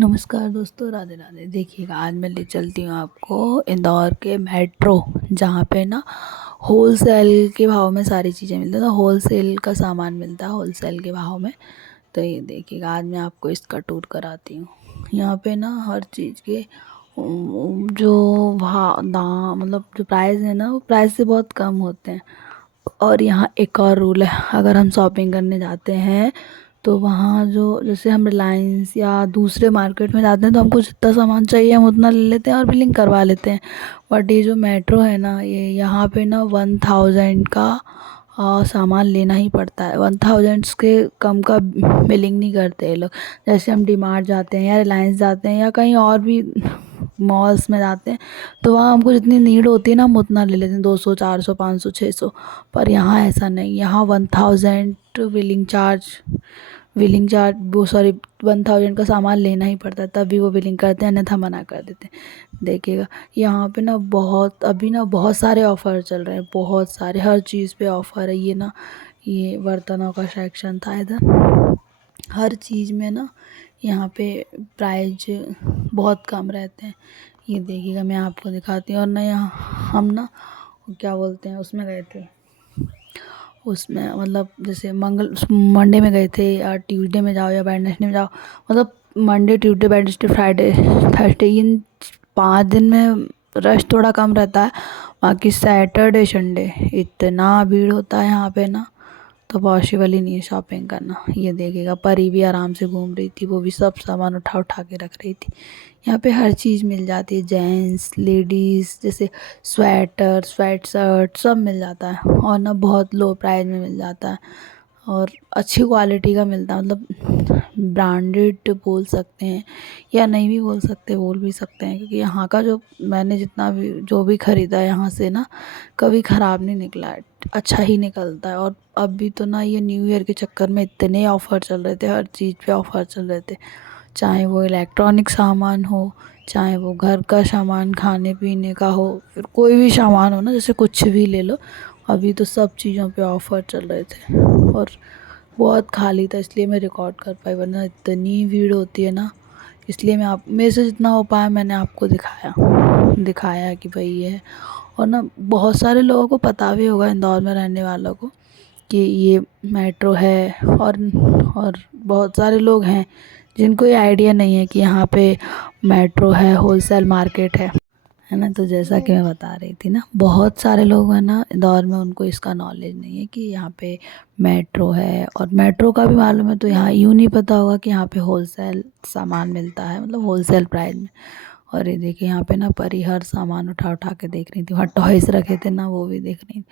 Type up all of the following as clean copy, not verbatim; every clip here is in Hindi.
नमस्कार दोस्तों, राधे राधे। देखिएगा, आज मैं ले चलती हूँ आपको इंदौर के मेट्रो, जहाँ पे ना होलसेल के भाव में सारी चीज़ें मिलती हैं। तो होलसेल का सामान मिलता है होलसेल के भाव में। तो ये देखिएगा, आज मैं आपको इसका टूर कराती हूँ। यहाँ पे ना हर चीज़ के जो भाव दाम मतलब जो प्राइस है ना, वो प्राइस से बहुत कम होते हैं। और यहाँ एक और रूल है, अगर हम शॉपिंग करने जाते हैं तो वहाँ जो जैसे हम रिलायंस या दूसरे मार्केट में जाते हैं तो हमको जितना सामान चाहिए हम उतना ले लेते हैं और बिलिंग करवा लेते हैं। बट ये जो मेट्रो है ना, ये यहाँ पे ना 1000 का सामान लेना ही पड़ता है। 1000 के कम का बिलिंग नहीं करते ये लोग। जैसे हम डी मार्ट जाते हैं या रिलायंस जाते हैं या कहीं और भी मॉल्स में जाते हैं तो वहाँ हमको जितनी नीड होती है ना हम उतना ले लेते हैं, 200 400 500 600। पर यहाँ ऐसा नहीं, यहाँ 1000 बिलिंग चार्ज वो सॉरी 1000 का सामान लेना ही पड़ता है, तभी वो बिलिंग करते हैं, अन्यथा मना कर देते हैं। देखिएगा, यहाँ पे ना अभी ना बहुत सारे ऑफ़र चल रहे हैं, बहुत सारे, हर चीज़ पे ऑफ़र है। ये बर्तनों का सेक्शन था इधर। हर चीज़ में ना यहाँ पे प्राइस बहुत कम रहते हैं। ये देखिएगा, मैं आपको दिखाती हूँ। और ना यहाँ हम ना क्या बोलते हैं उसमें गए थे, उसमें मतलब जैसे मंडे में गए थे या ट्यूसडे में जाओ या वेडनेसडे में जाओ, मतलब Monday Tuesday Wednesday Friday Thursday, इन 5 दिन में रश थोड़ा कम रहता है। बाकी सैटरडे संडे इतना भीड़ होता है यहाँ पे ना, तो पॉसिबल ही नहीं है शॉपिंग करना। ये देखिएगा, परी भी आराम से घूम रही थी, वो भी सब सामान उठा उठा के रख रही थी। यहाँ पे हर चीज़ मिल जाती है, जेंट्स लेडीज़, जैसे स्वेटर स्वेट शर्ट सब मिल जाता है। और ना बहुत लो प्राइस में मिल जाता है और अच्छी क्वालिटी का मिलता है, मतलब ब्रांडेड बोल सकते हैं या नहीं भी बोल सकते, बोल भी सकते हैं, क्योंकि यहाँ का जो मैंने जितना भी जो भी ख़रीदा है यहाँ से ना, कभी ख़राब नहीं निकला है, अच्छा ही निकलता है। और अभी तो ना ये न्यू ईयर के चक्कर में इतने ऑफ़र चल रहे थे, हर चीज़ पे ऑफ़र चल रहे थे, चाहे वो इलेक्ट्रॉनिक सामान हो, चाहे वो घर का सामान खाने पीने का हो, फिर कोई भी सामान हो ना, जैसे कुछ भी ले लो, अभी तो सब चीज़ों पे ऑफ़र चल रहे थे। और बहुत खाली था, इसलिए मैं रिकॉर्ड कर पाई, वरना इतनी भीड़ होती है ना। इसलिए मैं आप मेरे से जितना हो पाया मैंने आपको दिखाया कि भाई ये है। और ना बहुत सारे लोगों को पता भी होगा, इंदौर में रहने वालों को, कि ये मेट्रो है। और बहुत सारे लोग हैं जिनको ये आइडिया नहीं है कि यहाँ पे मेट्रो है, होलसेल मार्केट है ना। तो जैसा कि मैं बता रही थी ना, बहुत सारे लोग हैं ना इंदौर में, उनको इसका नॉलेज नहीं है कि यहाँ पे मेट्रो है। और मेट्रो का भी मालूम है तो यहाँ यूँ नहीं पता होगा कि यहाँ पे होलसेल सामान मिलता है, मतलब होलसेल प्राइस में। और ये देखिए, यहाँ पे ना परी हर सामान उठा उठा के देख रही थी, वहाँ टॉयस रखे थे ना, वो भी देख रही थी।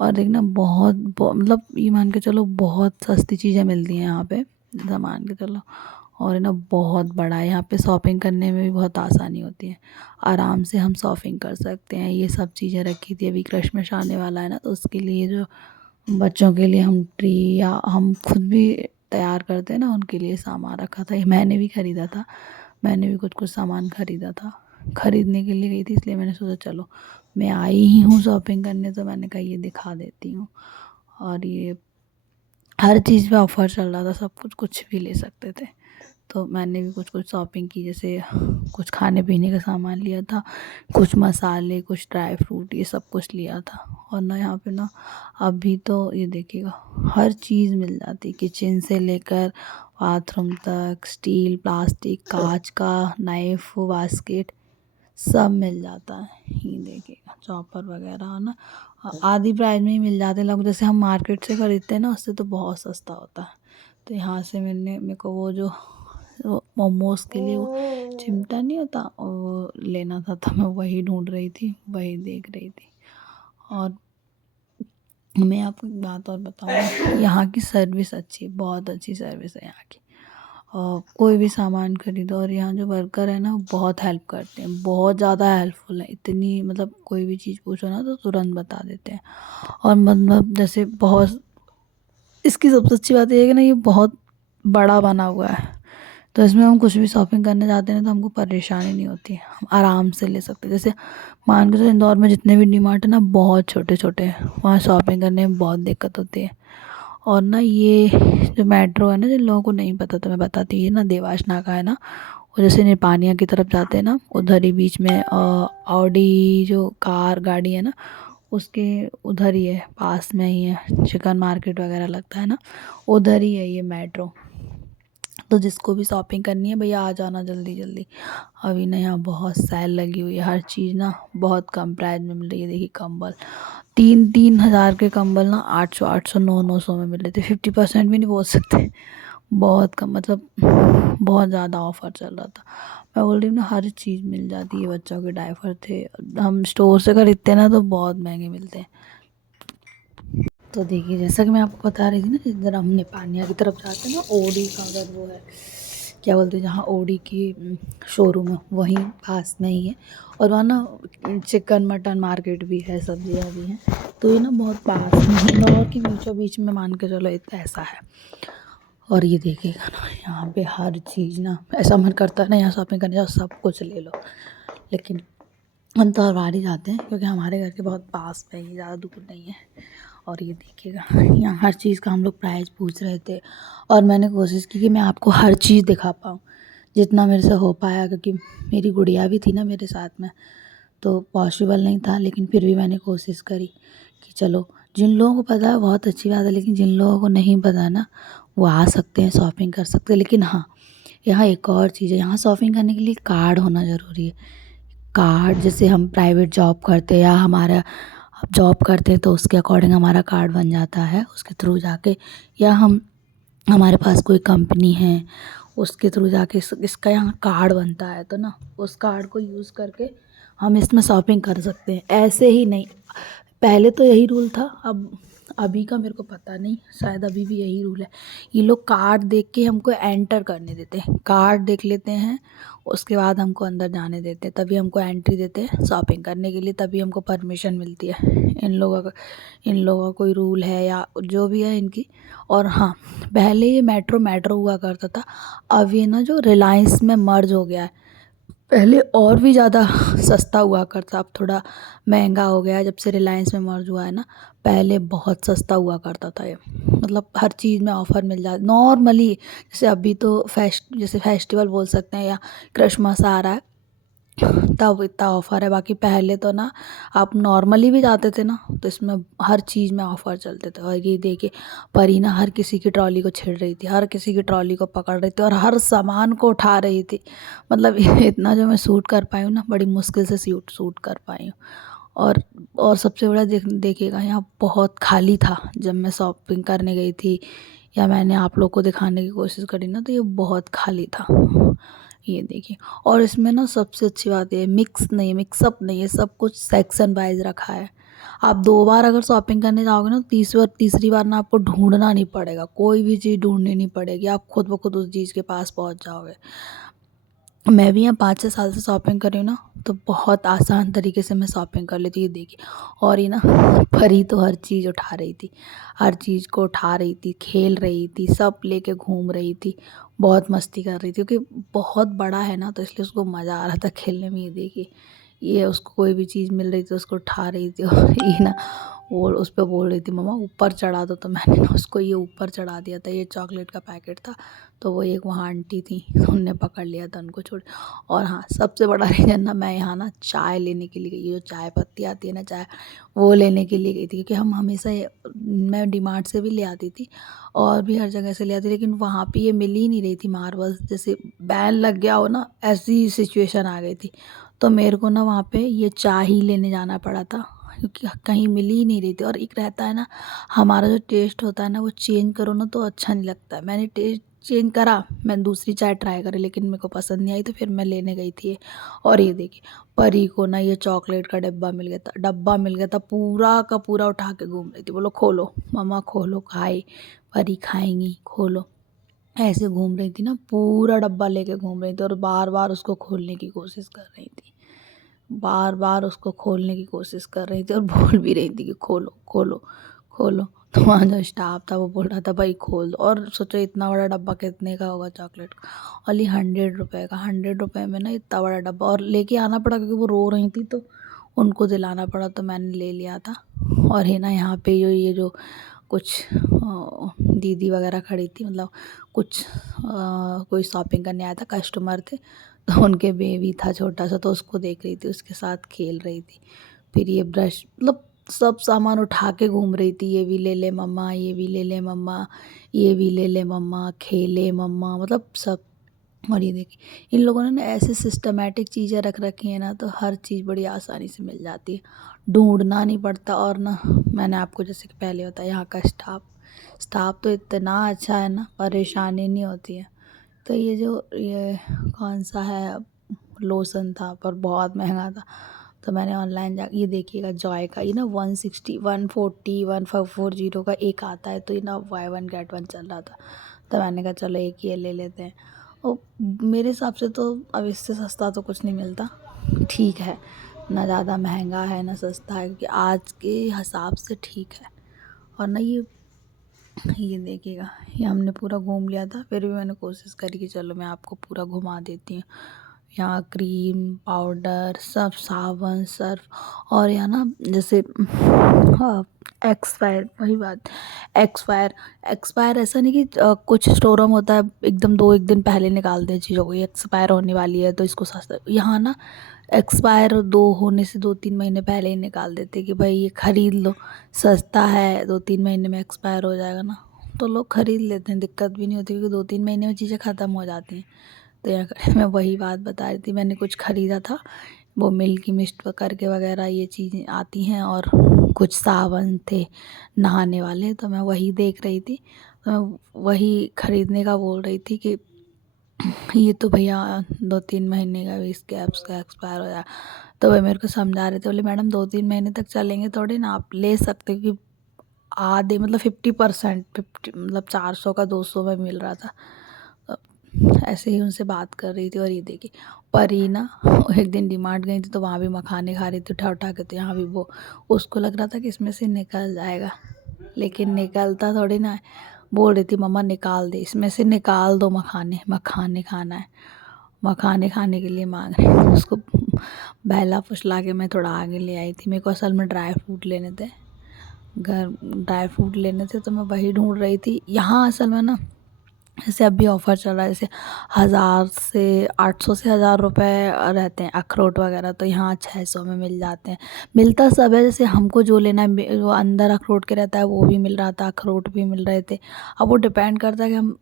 और देखना मतलब ये मान के चलो बहुत सस्ती चीज़ें मिलती हैं यहाँ पे, मान के चलो। और है ना बहुत बड़ा है, यहाँ पे शॉपिंग करने में भी बहुत आसानी होती है, आराम से हम शॉपिंग कर सकते हैं। ये सब चीज़ें रखी थी, अभी क्रिसमस आने वाला है ना, तो उसके लिए जो बच्चों के लिए हम ट्री या हम खुद भी तैयार करते हैं ना, उनके लिए सामान रखा था। ये मैंने भी ख़रीदा था, मैंने भी कुछ कुछ सामान ख़रीदा था, ख़रीदने के लिए गई थी, इसलिए मैंने सोचा चलो मैं आई ही हूँ शॉपिंग करने, तो मैंने कहा ये दिखा देती हूँ। और ये हर चीज़ पे ऑफ़र चल रहा था, सब कुछ भी ले सकते थे। तो मैंने भी कुछ कुछ शॉपिंग की, जैसे कुछ खाने पीने का सामान लिया था, कुछ मसाले, कुछ ड्राई फ्रूट, ये सब कुछ लिया था। और ना यहाँ पे ना अभी तो ये देखिएगा, हर चीज़ मिल जाती है, किचन से लेकर बाथरूम तक, स्टील, प्लास्टिक, कांच का, नाइफ़, बास्केट, सब मिल जाता है। ये देखिएगा, चॉपर वगैरह ना आधी प्राइस में ही मिल जाते हैं। लोग जैसे हम मार्केट से ख़रीदते हैं ना, उससे तो बहुत सस्ता होता है। तो यहाँ से मेरे को वो जो मोमोज़ के लिए वो चिमटा नहीं होता, वो लेना था, तो मैं वही ढूंढ रही थी, वही देख रही थी। और मैं आपको एक बात और बताऊँ, यहाँ की सर्विस अच्छी है, बहुत अच्छी सर्विस है यहाँ की। और कोई भी सामान खरीदो, और यहाँ जो वर्कर है ना, वो बहुत हेल्प करते हैं, बहुत ज़्यादा हेल्पफुल है, इतनी मतलब कोई भी चीज़ पूछो ना तो तुरंत बता देते हैं। और मतलब जैसे बहुत, इसकी सबसे अच्छी बात ये है कि ना, ये बहुत बड़ा बना हुआ है, तो इसमें हम कुछ भी शॉपिंग करने जाते हैं तो हमको परेशानी नहीं होती है, हम आराम से ले सकते हैं। जैसे मान के चलो इंदौर में जितने भी डीमार्ट है ना, बहुत छोटे छोटे हैं, वहाँ शॉपिंग करने में बहुत दिक्कत होती है। और ना ये जो मेट्रो है ना, जिन लोगों को नहीं पता तो मैं बताती हूँ, ये ना देवास नाका है ना, और जैसे निपानिया की तरफ जाते हैं ना, उधर ही बीच में ऑडी जो कार गाड़ी है ना, उसके उधर ही है, पास में ही है, चिकन मार्केट वगैरह लगता है ना, उधर ही है ये मेट्रो। तो जिसको भी शॉपिंग करनी है भैया आ जाना जल्दी जल्दी। अभी ना यहाँ बहुत सेल लगी हुई है, हर चीज़ ना बहुत कम प्राइस में मिल रही है। देखिए कंबल 3,000 के कंबल ना 800 800 900 में मिल रहे थे। 50% भी नहीं बोल सकते, बहुत कम, मतलब बहुत ज़्यादा ऑफ़र चल रहा था। मैं बोल रही हूँ ना, हर चीज़ मिल जाती है। बच्चों के डायपर थे, हम स्टोर से खरीदते हैं ना तो बहुत महंगे मिलते हैं। तो देखिए जैसा कि मैं आपको बता रही थी ना, इधर हम निपानिया की तरफ जाते हैं ना, ओडी का उधर वो है, क्या बोलते हैं, जहाँ ओडी की शोरूम है वहीं पास में ही है। और वहाँ ना चिकन मटन मार्केट भी है, सब्जियाँ भी हैं। तो ये ना बहुत पास में है, इंदौर के बीचों बीच में मान के चलो ऐसा है। और ये देखिएगा ना, यहाँ पे हर चीज़ ना, ऐसा मन करता है ना यहाँ शॉपिंग करने जाओ सब कुछ ले लो, लेकिन हम तो हर बार ही जाते हैं क्योंकि हमारे घर के बहुत पास में ही, ज़्यादा दूर नहीं है। और ये देखिएगा यहाँ हर चीज़ का हम लोग प्राइस पूछ रहे थे, और मैंने कोशिश की कि मैं आपको हर चीज़ दिखा पाऊँ जितना मेरे से हो पाया, क्योंकि मेरी गुड़िया भी थी ना मेरे साथ में, तो पॉसिबल नहीं था। लेकिन फिर भी मैंने कोशिश करी कि चलो, जिन लोगों को पता है बहुत अच्छी बात है, लेकिन जिन लोगों को नहीं पता ना, वो आ सकते हैं, शॉपिंग कर सकते हैं। लेकिन हाँ, यहाँ एक और चीज़ है, यहाँ शॉपिंग करने के लिए कार्ड होना ज़रूरी है। कार्ड, जैसे हम प्राइवेट जॉब करते हैं या हमारा जॉब करते हैं तो उसके अकॉर्डिंग हमारा कार्ड बन जाता है, उसके थ्रू जाके, या हमारे पास कोई कंपनी है उसके थ्रू जाके इसका यहाँ कार्ड बनता है, तो ना उस कार्ड को यूज़ करके हम इसमें शॉपिंग कर सकते हैं। ऐसे ही नहीं, पहले तो यही रूल था, अब अभी का मेरे को पता नहीं, शायद अभी भी यही रूल है। ये लोग कार्ड देख के हमको एंटर करने देते हैं, कार्ड देख लेते हैं, उसके बाद हमको अंदर जाने देते हैं, तभी हमको एंट्री देते हैं शॉपिंग करने के लिए, तभी हमको परमिशन मिलती है। इन लोगों का कोई रूल है या जो भी है इनकी। और हाँ, पहले ये मेट्रो हुआ करता था, अब ये ना जो रिलायंस में मर्ज हो गया है। पहले और भी ज़्यादा सस्ता हुआ करता, अब थोड़ा महंगा हो गया है जब से रिलायंस में मर्ज हुआ है ना। पहले बहुत सस्ता हुआ करता था ये, मतलब हर चीज़ में ऑफ़र मिल जाता नॉर्मली। जैसे अभी तो जैसे फेस्टिवल बोल सकते हैं या क्रिसमस आ रहा है, तब इतना ऑफ़र है। बाकी पहले तो ना आप नॉर्मली भी जाते थे ना, तो इसमें हर चीज़ में ऑफ़र चलते थे। और ये देखिए, परी ना हर किसी की ट्रॉली को छेड़ रही थी, हर किसी की ट्रॉली को पकड़ रही थी और हर सामान को उठा रही थी। मतलब इतना जो मैं सूट कर पाई हूँ ना, बड़ी मुश्किल से सूट कर पाई हूँ। और सबसे बड़ा देखिएगा, यहाँ बहुत खाली था जब मैं शॉपिंग करने गई थी, या मैंने आप लोग को दिखाने की कोशिश करी ना, तो ये बहुत खाली था। ये देखिए, और इसमें ना सबसे अच्छी बात ये है, मिक्सअप नहीं है, सब कुछ सेक्शन वाइज रखा है। आप 2 बार अगर शॉपिंग करने जाओगे ना, तीसरी बार ना आपको ढूँढना नहीं पड़ेगा, कोई भी चीज़ ढूँढनी नहीं पड़ेगी, आप खुद ब खुद उस चीज़ के पास पहुँच जाओगे। मैं भी यहाँ 5-6 साल से शॉपिंग कर रही हूँ ना, तो बहुत आसान तरीके से मैं शॉपिंग कर लेती हूँ। ये देखिए, और ये ना परी तो हर चीज़ उठा रही थी, हर चीज़ को उठा रही थी, खेल रही थी, सब लेके घूम रही थी, बहुत मस्ती कर रही थी, क्योंकि बहुत बड़ा है ना, तो इसलिए उसको मज़ा आ रहा था खेलने में। ये देखिए, ये उसको कोई भी चीज़ मिल रही थी उसको उठा रही थी, और ये ना वो उस पे बोल रही थी, मम्मा ऊपर चढ़ा दो, तो मैंने ना उसको ये ऊपर चढ़ा दिया था। ये चॉकलेट का पैकेट था, तो वो एक वहाँ आंटी थी, उनने पकड़ लिया था, उनको छोड़। और हाँ, सबसे बड़ा रीज़न ना, मैं यहाँ ना चाय लेने के लिए गई, ये जो चाय पत्ती आती है ना चाय, वो लेने के लिए गई थी, क्योंकि हम हमेशा मैं डीमार्ट से भी ले आती थी और भी हर जगह से ले आती, लेकिन वहाँ पे ये मिल ही नहीं रही थी। मार्बल्स जैसे बैन लग गया हो ना, ऐसी सिचुएशन आ गई थी। तो मेरे को ना वहाँ पे ये चाय ही लेने जाना पड़ा था, क्योंकि कहीं मिल ही नहीं रही थी। और एक रहता है ना, हमारा जो टेस्ट होता है ना, वो चेंज करो ना तो अच्छा नहीं लगता है। मैंने टेस्ट चेंज करा, मैं दूसरी चाय ट्राई करी, लेकिन मेरे को पसंद नहीं आई, तो फिर मैं लेने गई थी। और ये देखिए, परी को ना ये चॉकलेट का डब्बा मिल गया था, पूरा का पूरा उठा के घूम रही थी। बोलो खोलो मम्मा, खोलो, खाए परी खाएंगी, खोलो। ऐसे घूम रही थी ना, पूरा डब्बा लेके घूम रही थी, और बार बार उसको खोलने की कोशिश कर रही थी, बार बार उसको खोलने की कोशिश कर रही थी, और बोल भी रही थी कि खोलो खोलो खोलो। तो वहाँ जो स्टाफ था वो बोल रहा था भाई खोल दो। और सोचो इतना बड़ा डब्बा कितने का होगा चॉकलेट का, ओनली 100 रुपये का। 100 रुपये में ना इतना बड़ा डब्बा, और लेके आना पड़ा क्योंकि वो रो रही थी, तो उनको दिलाना पड़ा, तो मैंने ले लिया था। और है ना, यहाँ पे ये जो कुछ दीदी वगैरह खड़ी थी, मतलब कुछ कोई शॉपिंग करने आया था, कस्टमर थे, तो उनके बेबी था छोटा सा, तो उसको देख रही थी, उसके साथ खेल रही थी। फिर ये ब्रश, मतलब सब सामान उठा के घूम रही थी, ये भी ले ले मम्मा, ये भी ले ले मम्मा, ये भी ले ले मम्मा, खेले मम्मा, मतलब सब। और ये देखिए इन लोगों ने ना ऐसे सिस्टमेटिक चीज़ें रख रखी हैं ना, तो हर चीज़ बड़ी आसानी से मिल जाती है, ढूंढना नहीं पड़ता। और ना मैंने आपको जैसे कि पहले बताया, यहाँ का स्टाफ तो इतना अच्छा है ना, परेशानी नहीं होती है। तो ये कौन सा है, लोशन था पर बहुत महंगा था, तो मैंने ऑनलाइन जा, ये देखिएगा जॉय का, ये ना 160 140 1540 का एक आता है, तो ये ना बाय वन गेट वन चल रहा था, तो मैंने कहा चलो एक ये ले लेते हैं। और मेरे हिसाब से तो अब इससे सस्ता तो कुछ नहीं मिलता, ठीक है, ना ज़्यादा महंगा है ना सस्ता है, क्योंकि आज के हिसाब से ठीक है। और ना ये देखिएगा, ये हमने पूरा घूम लिया था, फिर भी मैंने कोशिश करी कि चलो मैं आपको पूरा घुमा देती हूँ। यहाँ क्रीम पाउडर सब, साबुन सर्फ, और यहाँ ना जैसे हाँ, एक्सपायर, वही बात, एक्सपायर एक्सपायर ऐसा नहीं कि कुछ स्टोर में होता है एकदम 1 दिन पहले निकालते हैं चीज़ों को, ये एक्सपायर होने वाली है तो इसको सस्ता, यहाँ ना एक्सपायर 2 होने से 2-3 महीने पहले ही निकाल देते कि भाई ये ख़रीद लो, सस्ता है, 2-3 महीने में एक्सपायर हो जाएगा ना, तो लोग ख़रीद लेते हैं, दिक्कत भी नहीं होती, क्योंकि 2-3 महीने में चीज़ें ख़त्म हो जाती हैं। तो यहाँ मैं वही बात बता रही थी, मैंने कुछ ख़रीदा था, वो मिल्की मिस्ट करके वगैरह ये चीज़ें आती हैं, और कुछ साबुन थे नहाने वाले, तो मैं वही देख रही थी, तो मैं वही ख़रीदने का बोल रही थी कि ये तो भैया 2-3 महीने का भी इसके ऐप्स का एक्सपायर हो जाए। तो वह मेरे को समझा रहे थे, बोले मैडम 2-3 महीने तक चलेंगे थोड़े ना, आप ले सकते हो कि आधे मतलब 50%, 50 मतलब 400 का 200 में मिल रहा था। ऐसे ही उनसे बात कर रही थी। और ये देखिए परी ना एक दिन डीमार्ट गई थी, तो वहाँ भी मखाने खा रही थी उठा उठा के, तो यहाँ भी वो, उसको लग रहा था कि इसमें से निकल जाएगा, लेकिन निकलता थोड़ी ना है। बोल रही थी मम्मा निकाल दे, इसमें से निकाल दो मखाने, मखाने खाना है, मखाने खाने के लिए मांग रही थी। उसको बहला फुसला के मैं थोड़ा आगे ले आई थी। मेरे को असल में ड्राई फ्रूट लेने थे, तो मैं वही ढूंढ रही थी। यहाँ असल में ना जैसे अभी ऑफ़र चल रहा है, जैसे 1000 से 800 से 1000 रुपये रहते हैं अखरोट वगैरह, तो यहाँ 600 में मिल जाते हैं। मिलता सब है, जैसे हमको जो लेना है वो अंदर अखरोट के रहता है वो भी मिल रहा था, अखरोट भी मिल रहे थे। अब वो डिपेंड करता है कि हम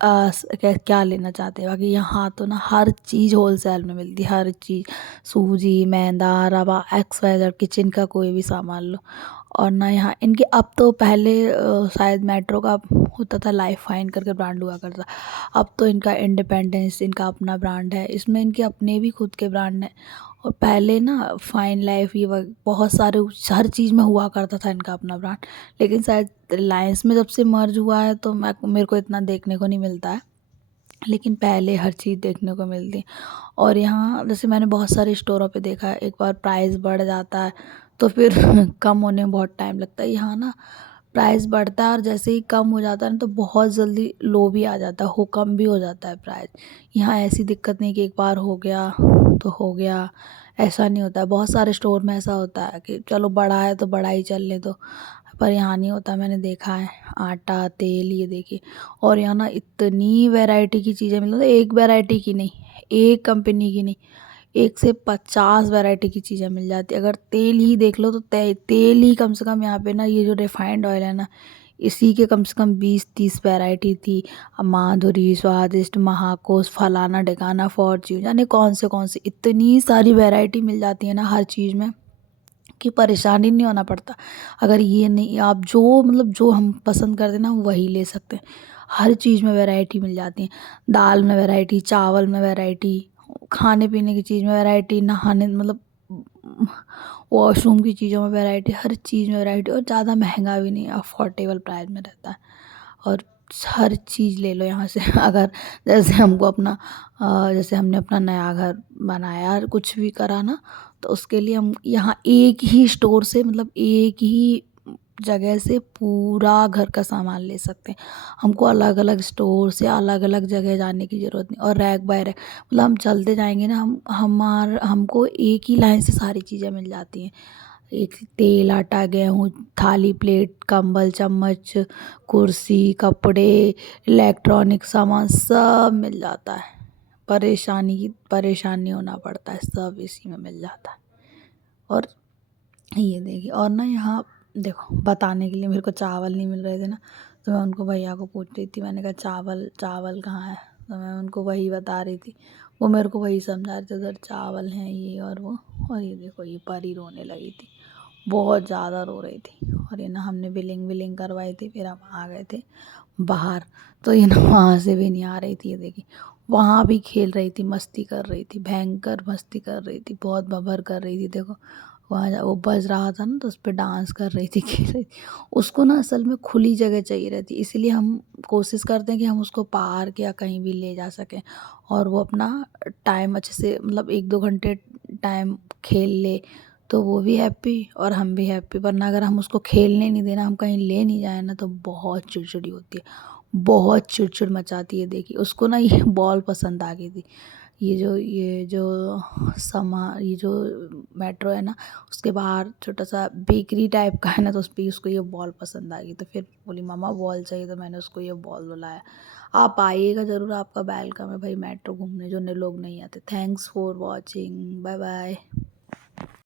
क्या लेना चाहते हैं। बाकी यहाँ तो ना हर चीज़ होलसेल में मिलती है, हर चीज़, सूजी, मैदा, रवा, XYZ, किचन का कोई भी सामान लो। और ना यहाँ इनके, अब तो पहले शायद मेट्रो का होता था, लाइफ फाइन करके ब्रांड हुआ करता, अब तो इनका इंडिपेंडेंस, इनका अपना ब्रांड है, इसमें इनके अपने भी खुद के ब्रांड हैं। और पहले ना फाइन लाइफ ये बहुत सारे हर चीज़ में हुआ करता था इनका अपना ब्रांड, लेकिन शायद रिलायंस में जब से मर्ज हुआ है तो मेरे को इतना देखने को नहीं मिलता है, लेकिन पहले हर चीज़ देखने को मिलती है। और यहाँ जैसे मैंने बहुत सारे स्टोरों पे देखा है, एक बार प्राइस बढ़ जाता है तो फिर कम होने में बहुत टाइम लगता है। यहाँ ना प्राइस बढ़ता है और जैसे ही कम हो जाता है ना, तो बहुत जल्दी लो भी आ जाता है, हो कम भी हो जाता है प्राइस। यहाँ ऐसी दिक्कत नहीं कि एक बार हो गया तो हो गया, ऐसा नहीं होता है। बहुत सारे स्टोर में ऐसा होता है कि चलो बढ़ा है तो बढ़ा ही चलने दो, पर यहाँ नहीं होता, मैंने देखा है। आटा, तेल, ये देखिए, और यहाँ ना इतनी वैरायटी की चीज़ें मिल रही, एक वैरायटी की नहीं, एक कंपनी की नहीं, 1 से 50 वैरायटी की चीज़ें मिल जाती है। अगर तेल ही देख लो तो तेल ही कम से कम यहाँ पे ना, ये जो रिफाइंड ऑयल है ना, इसी के कम से कम 20-30 वैरायटी थी। माधुरी, स्वादिष्ट, महाकोश, फलाना ढिकाना, फॉर्च्यून, यानी कौन से इतनी सारी वैरायटी मिल जाती है ना हर चीज़ में, कि परेशानी नहीं होना पड़ता। अगर ये नहीं, आप जो मतलब जो हम पसंद करते हैं ना, हम वही ले सकते हैं। हर चीज़ में वैरायटी मिल जाती है, दाल में वैरायटी, चावल में वैरायटी, खाने पीने की चीज़ में वैरायटी, नहाने मतलब वॉशरूम की चीज़ों में वैरायटी, हर चीज़ में वैरायटी, और ज़्यादा महंगा भी नहीं, अफोर्डेबल प्राइस में रहता है। और हर चीज़ ले लो यहाँ से। अगर जैसे हमको अपना जैसे हमने अपना नया घर बनाया और कुछ भी करा ना, तो उसके लिए हम यहाँ एक ही स्टोर से, मतलब एक ही जगह से पूरा घर का सामान ले सकते हैं। हमको अलग अलग स्टोर से अलग अलग जगह जाने की ज़रूरत नहीं, और रैक बाय रैक, मतलब हम चलते जाएंगे ना, हमको एक ही लाइन से सारी चीज़ें मिल जाती हैं। एक तेल, आटा, गेहूँ, थाली, प्लेट, कंबल, चम्मच, कुर्सी, कपड़े, इलेक्ट्रॉनिक सामान सब मिल जाता है। परेशान नहीं होना पड़ता है, सब इसी में मिल जाता है। और ये देखिए, और ना यहाँ देखो, बताने के लिए मेरे को चावल नहीं मिल रहे थे ना, तो मैं उनको भैया को पूछ रही थी, मैंने कहा चावल चावल कहाँ है, तो मैं उनको वही बता रही थी, वो मेरे को वही समझा रहे थे उधर चावल हैं ये और वो। और ये देखो, ये परी रोने लगी थी, बहुत ज़्यादा रो रही थी। और ये ना हमने बिलिंग विलिंग करवाई थी, फिर हम आ गए थे बाहर, तो ये ना वहाँ से भी नहीं आ रही थी। ये देखिए, वहाँ भी खेल रही थी, मस्ती कर रही थी, भयंकर मस्ती कर रही थी, बहुत बब्बर कर रही थी। देखो वहाँ वो बज रहा था ना, तो उस पे डांस कर रही थी, खेल रही थी। उसको ना असल में खुली जगह चाहिए रहती, इसीलिए हम कोशिश करते हैं कि हम उसको पार्क या कहीं भी ले जा सकें और वो अपना टाइम अच्छे से, मतलब 1-2 घंटे टाइम खेल ले, तो वो भी हैप्पी और हम भी हैप्पी। वरना अगर हम उसको खेलने नहीं देना, हम कहीं ले नहीं जाए ना, तो बहुत चिड़चिड़ी होती है, बहुत चिड़चिड़ मचाती है। देखिए उसको ना ये बॉल पसंद आ गई थी, ये जो मेट्रो है ना, उसके बाहर छोटा सा बेकरी टाइप का है ना, तो उस पे उसको ये बॉल पसंद आ गई, तो फिर बोली मम्मा बॉल चाहिए, तो मैंने उसको ये बॉल दिलाया। आप आइएगा ज़रूर, आपका वेलकम है भाई मेट्रो घूमने, जो नए लोग नहीं आते। Thanks for watching, bye bye.